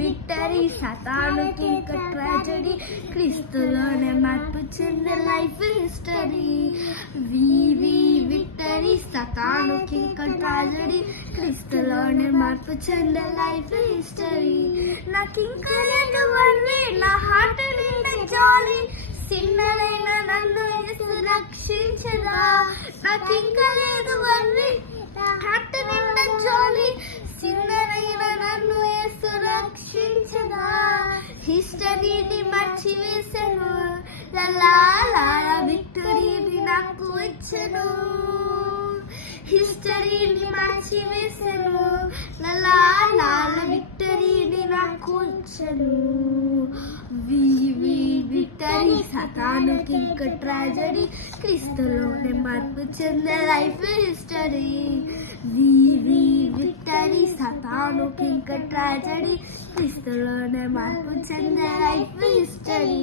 victory సాతానుకి ఇంకా tragedy క్రీస్తులోనే మార్పు చెందే లైఫ్ హిస్టరీ విక్టరీ సాతానుకి ఇంకా ట్రాజడీ క్రీస్తులోనే మార్పు చెందే లైఫ్ హిస్టరీ నాకు ఇంకా లేదు వర్రీ నా హార్ట్ నిండా జాలీ సిన్నలైన నన్ను యేసు రక్షించదా నాకు ఇంకా లేదు వర్రీ హార్ట్ నిండా జాలీ సిన్నలైన నన్ను యేసు రక్షించదా హిస్టరీని మర్చివేసెను లలా విక్టరీని నాకు ఇచ్చెను హిస్టరీని మర్చివేసెను లలా విక్టరీని నాకు ఇచ్చెను విక్టరీ సాతానుకి ఇంకా ట్రాజడీ క్రీస్తులోనే మార్పు చెందే లైఫ్ హిస్టరీ విక్టరీ సాతానుకి ఇంకా ట్రాజడీ క్రీస్తులోనే మార్పు చెందే లైఫ్ హిస్టరీ